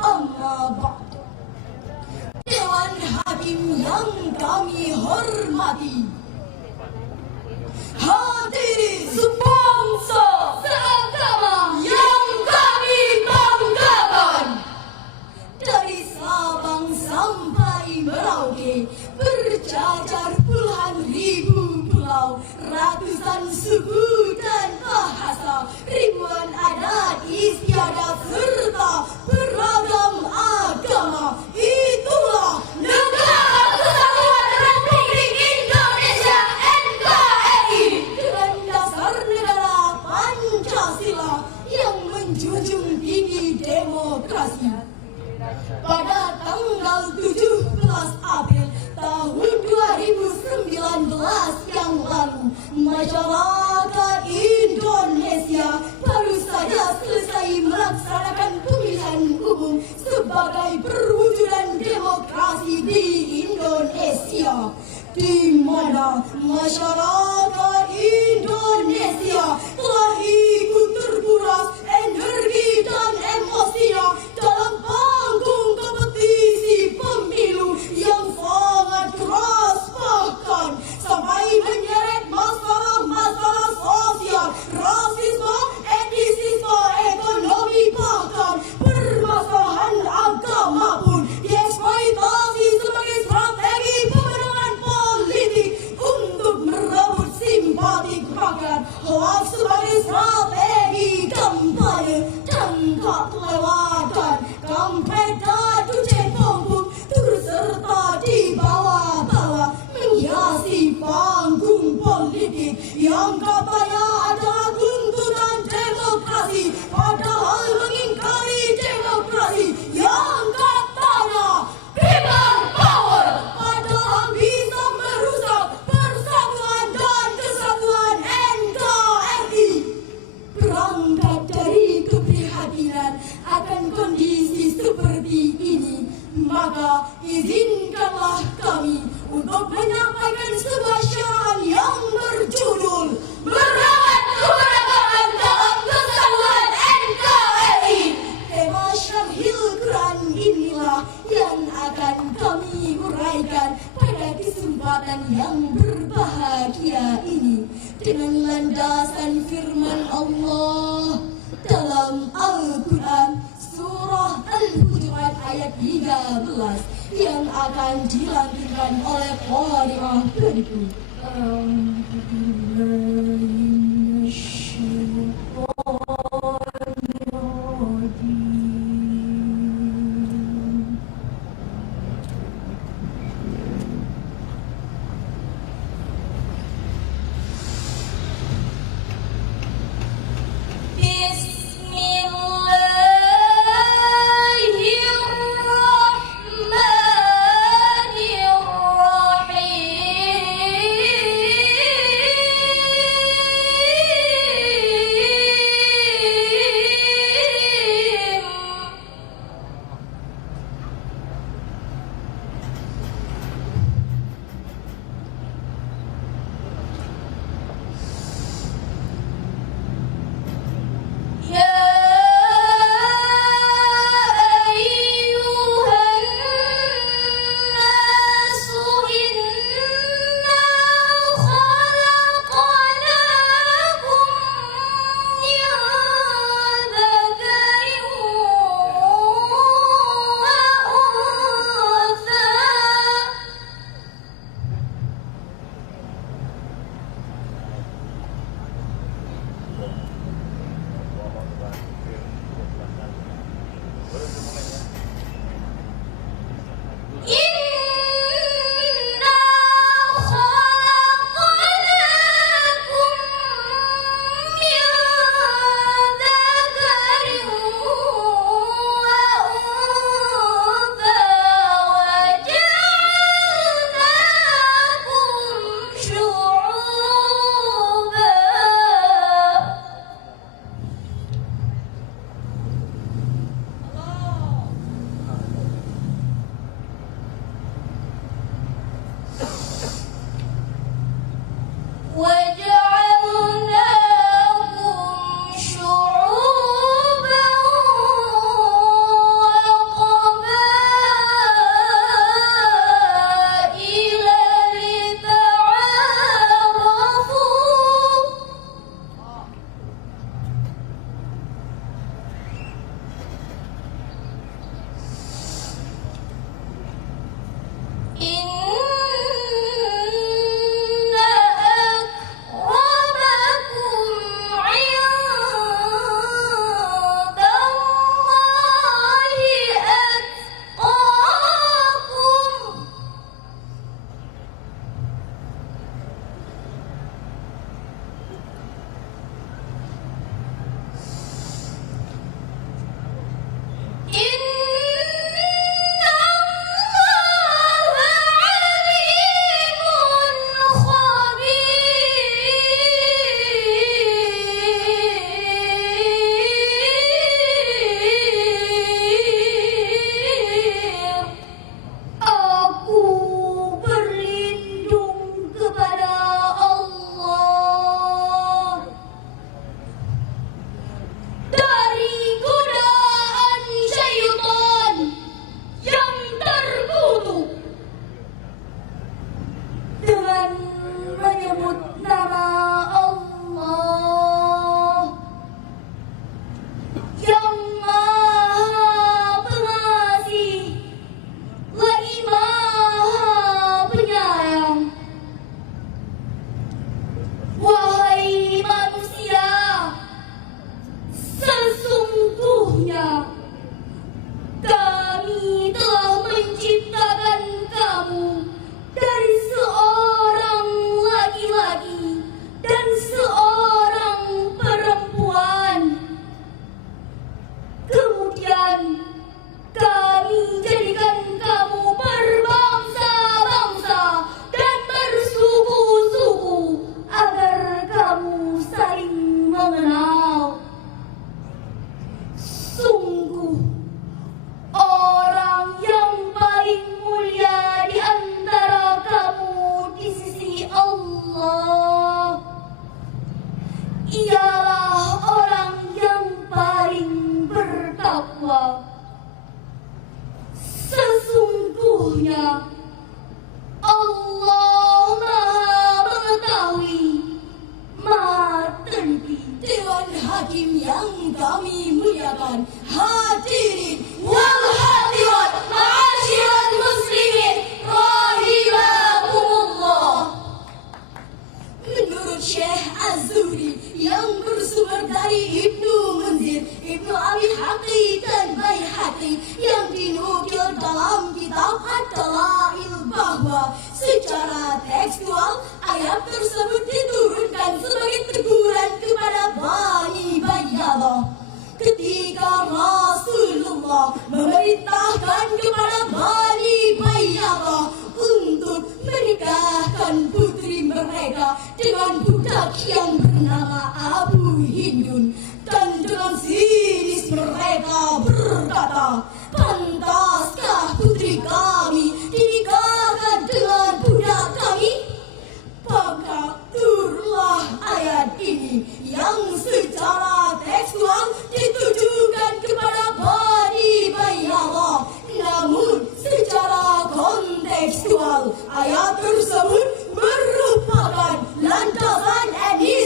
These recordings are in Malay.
Amma ba'd. Dewan Hakim yang kami hormati, hadirin sebangsa seagama yang kami banggakan, dari Sabang sampai Merauke, berjajar puluhan ribu pulau, ratusan suku dan bahasa, ribuan adat istiadat serta beragam agama. Itulah Negara Kesatuan Republik Indonesia NKRI, dengan dasar negara Pancasila yang menjunjung tinggi demokrasi. Pada tanggal 17 April tahun 2019 yang lalu, masyarakat Indonesia baru saja selesai melaksanakan pemilihan umum sebagai perwujudan demokrasi di Indonesia, di mana masyarakat Indonesia telah ikut terkuras energi dan emosinya dalam panggung kompetisi pemilu yang sangat keras, bahkan sampai menyeret masalah-masalah sosial, rasisme, etnisisme, ekonomi, bahkan permasalahan agama pun dieksploitasi sebagai strategi pemenangan politik untuk merebut simpati rakyat. Hoax sebagai strategi kampanye, dan tak terlewatkan kampret dadu ceponggung turut serta dibawa-bawa menghiasi panggung politik yang katanya adalah tuntutan demokrasi, padahal mengingkari demokrasi yang katanya people power, padahal bisa merusak persatuan dan kesatuan NKRI. Berangkat dari keprihatinan akan kondisi seperti ini, maka izinkanlah kami untuk menyampaikan sebuah syarahan yang berjudul Merawat Keberagaman dalam Kesatuan NKRI. Tema Syarhil Quran inilah yang akan kami uraikan pada kesempatan yang berbahagia ini, dengan landasan firman Allah dalam Al-Quran surah Al-Hujurat ayat 13 yang akan dilantunkan oleh Qari'ah berikut. Dialah orang yang paling bertakwa. Sesungguhnya Allah Maha mengetahui, Maha teliti. Dewan Hakim yang kami muliakan, hadirin wal hadirat, ma'asyiral muslimin rahimakumullah. Menurut Syekh Az-Zuhri yang bersumber dari Ibnu Munzir, Ibnu Abi Haqi dan Baihaqi yang dinukil dalam kitab Ad-Dalail bahwa secara tekstual ayat tersebut diturunkan sebagai teguran kepada Bani Bayyadah ketika Rasulullah memerintahkan kepada Bani Bayyadah untuk menikahkan putri mereka dengan budak yang bernama Abu Hindun, dan dengan sinis mereka berkata, pantaskah putri kami dinikahkan dengan budak kami? Maka turunlah ayat ini yang secara tekstual ditujukan kepada Bani Bayyadah. Namun secara kontekstual ayat tersebut merupakan landasan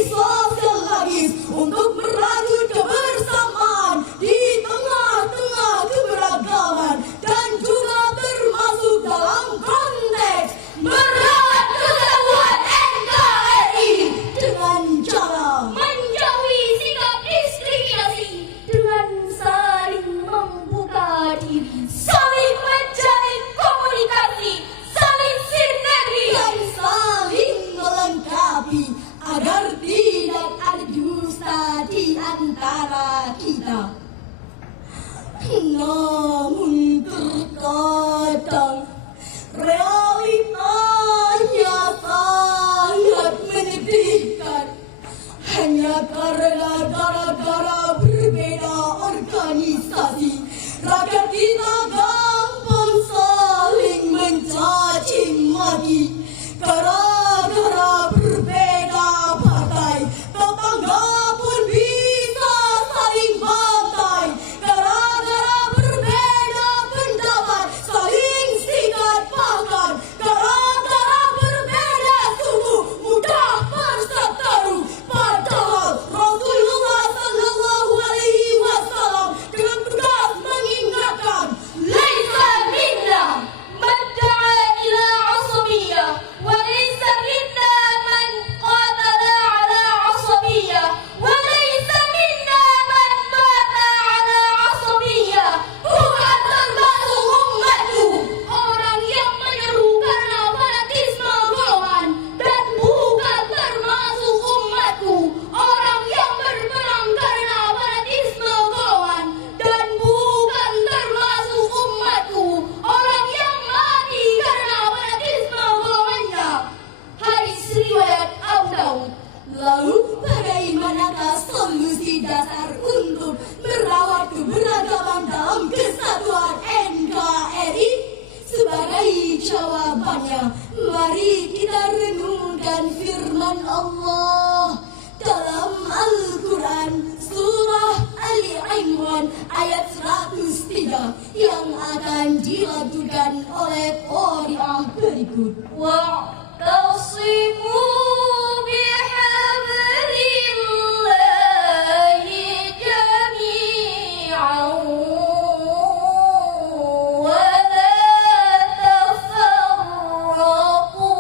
sosiologis untuk merajut kebersamaan di tengah-tengah keberagaman, dan juga termasuk dalam konteks merawat kesatuan NKRI dengan cara menjauhi sikap diskriminasi dengan saling membuka diri, saling menjalin komunikasi, saling sinergi dan saling melengkapi agar tidak ada dusta di antara kita. Namun terkadang realitanya sangat menyedihkan. Hanya karena gara-gara berbeda organisasi, rakyat kita gampang saling mencaci maki. Gara-gara berbeda partai, tetangga pun bisa saling bantai. Gara-gara berbeda pendapat, saling sikat bahkan. Gara-gara berbeda suku, mudah berseteru. Padahal Rasulullah Sallallahu Alaihi Wasallam dengan tegas mengingatkan, laisa minna man da'a ila asabiyah, wa laisa minna man qatala ala asabiyah, wa laisa minna man mata ala asabiyah. Bukan termasuk umatku orang yang menyeru karena fanatisme golongan, dan bukan termasuk umatku orang yang berperang karena fanatisme golongan, dan bukan termasuk umatku orang yang mati karena fanatisme golongannya. Hadis riwayat Abu Daud. Lalu bagaimanakah solusi dasar untuk merawat keberagaman dalam kesatuan NKRI? Sebagai jawabannya, mari kita renungkan firman Allah dalam Al-Quran surah Ali Imran ayat 103 yang akan dilakukan oleh qari'ah berikut. Wa'tasimu bihablillahi jami'an wa la tafarraqu.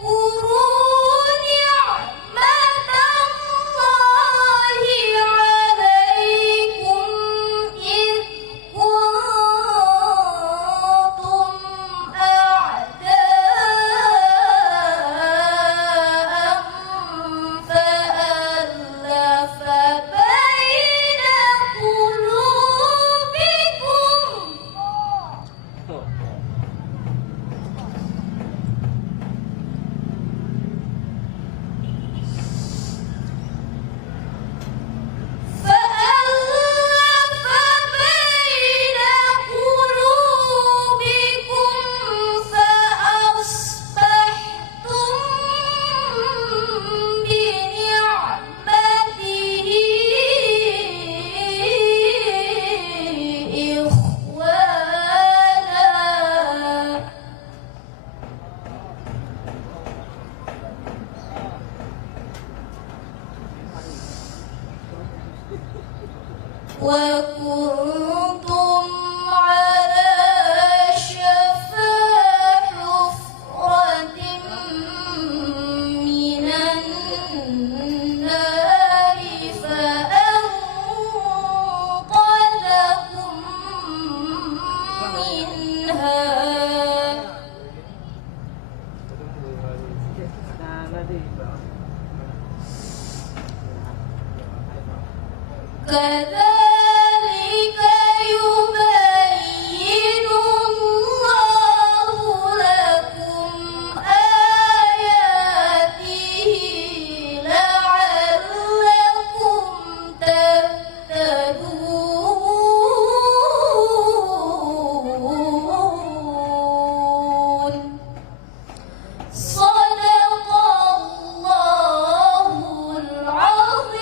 واذكروا نعمة وكنتم على شفا حفرة من النار فأنقذكم منها كذلك يبين الله لكم آياته لعلكم تهتدون صدق الله العظيم.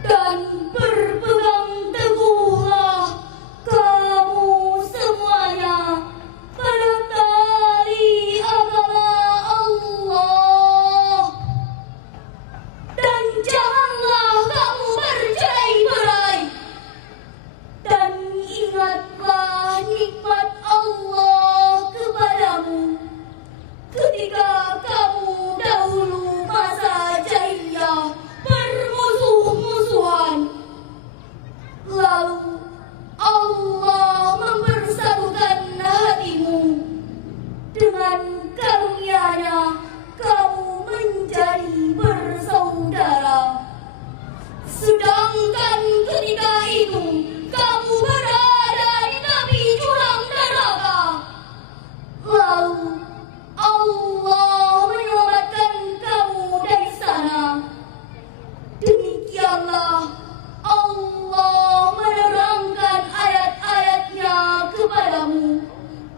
Dan berpegang teguhlah kamu semuanya pada tali agama Allah, dan janganlah kamu bercerai-berai, dan ingatlah nikmat Allah kepadamu ketika kamu dahulu masa jahiliyah bermusuh-musuhan. Lalu Allah mempersatukan hatimu dengan karunia-Nya, kamu menjadi bersaudara. Sedangkan ketika itu kamu berada di tepi jurang neraka. Lalu Allah menyelamatkan kamu dari sana. Demikianlah Allah menerangkan ayat-ayat-Nya kepadamu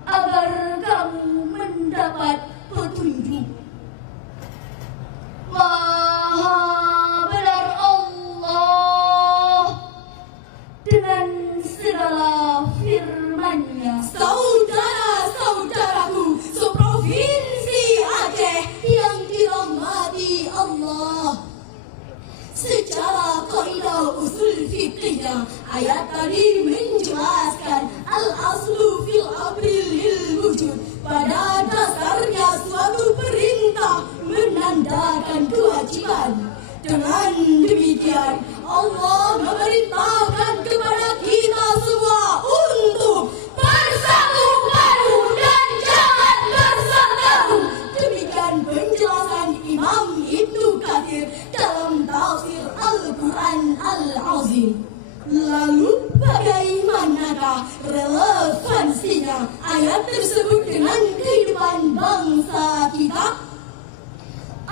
agar kamu mendapat petunjuk. Maha benar Allah dengan segala firman-Nya. Saudara-saudaraku seprovinsi Aceh yang dirahmati Allah, secara kaidah usul fikihnya, ayat tadi menjelaskan al-aslu fil amri lil wujud. Pada dasarnya suatu perintah menandakan kewajiban. Dengan demikian Allah memerintahkan kepada kita semua untuk bersatu padu dan jangan berseteru. Demikian penjelasan Imam Ibnu Katsir dalam tafsir Al-Quran Al-Azim. Lalu bagaimanakah relevansinya ayat tersebut dengan kehidupan bangsa kita?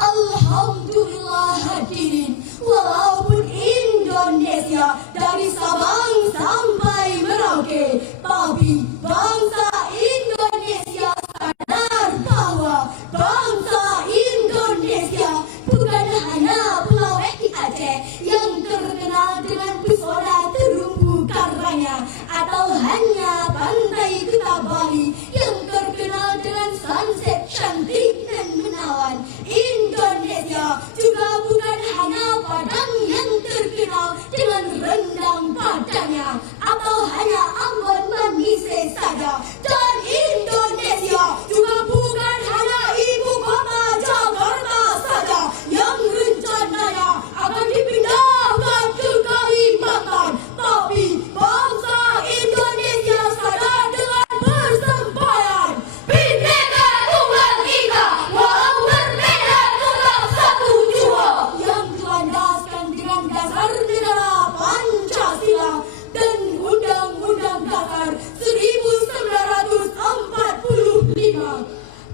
Alhamdulillah hadirin, walaupun Indonesia dari Sabang sampai Merauke, tapi bangsa Indonesia sadar bahwa bangsa Indonesia bukan hanya pulau di Aceh yang terkenal dengan pesona terumbu karangnya, atau hanya pantai Kuta Bali yang terkenal dengan sunset cantik dan menawan. Indonesia juga bukan hanya padang yang terkenal dengan rendang padanya, atau hanya Ambon Manise saja. Dan Indonesia juga bukan hanya ibu kota Jakarta saja yang rencananya akan dipindahkan ke Kalimantan, tapi bangsa Indonesia sadar dengan persembahan Bhinneka Tunggal Ika, walau berbeda tetap satu jua, yang dilandaskan dengan dasar negara Pancasila dan Undang-Undang Dasar 1945.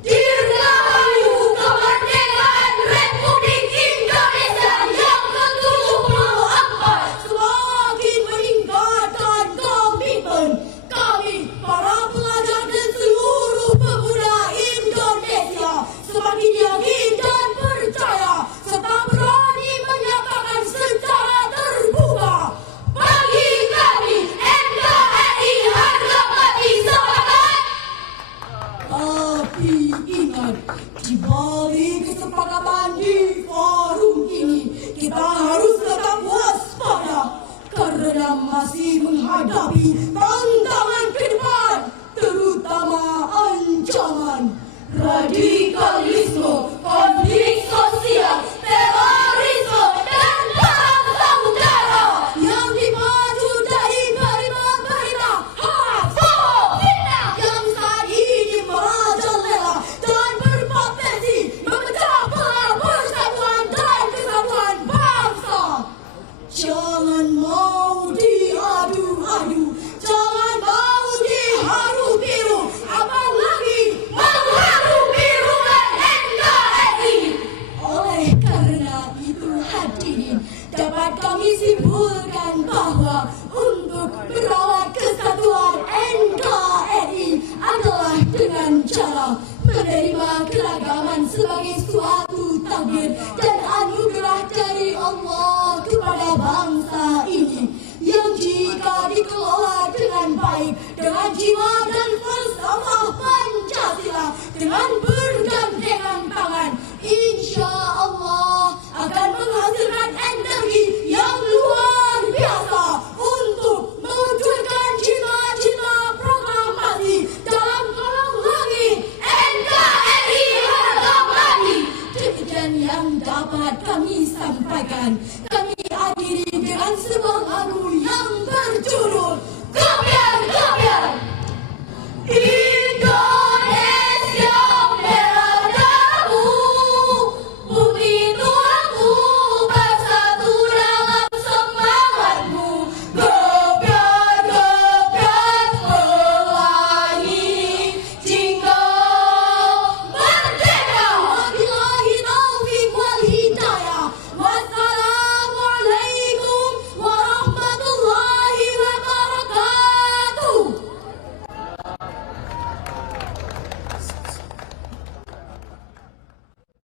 Dirgahayu kemerdekaan Republik Indonesia yang ke-74, semakin meningkatkan komitmen kami para pelajar dan seluruh pemuda Indonesia, semakin yakin dan percaya serta berani menyatakan secara terbuka, bagi kami NKRI harga mati sepakat. Tapi ingat, di balik kesepakatan di forum ini, kita harus tetap tetap waspada karena masih menghadapi tantangan ke depan, terutama ancaman radikalisme, konflik sosial, terorisme, dan perang saudara yang dipacu dari berita-berita fitnah yang saat ini merajalela dan berpotensi memecah belah persatuan dan kesatuan bangsa. Jangan mau diadu-adu, jangan mau diharu-biru, apalagi mengharu-birukan NKRI. Oleh karena itu hadirin, dapat kami simpulkan bahwa untuk merawat kesatuan NKRI adalah dengan cara menerima keragaman sebagai suatu takdir dan anugerah dari Allah kepada bangsa ini, yang jika dikelola dengan baik, dengan jiwa dan falsafah Pancasila, dengan bergandengan tangan, insya Allah akan menghasilkan energi yang luar biasa untuk mewujudkan cita-cita proklamasi dalam kolong langit NKRI harga mati. Demikian yang dapat kami sampaikan.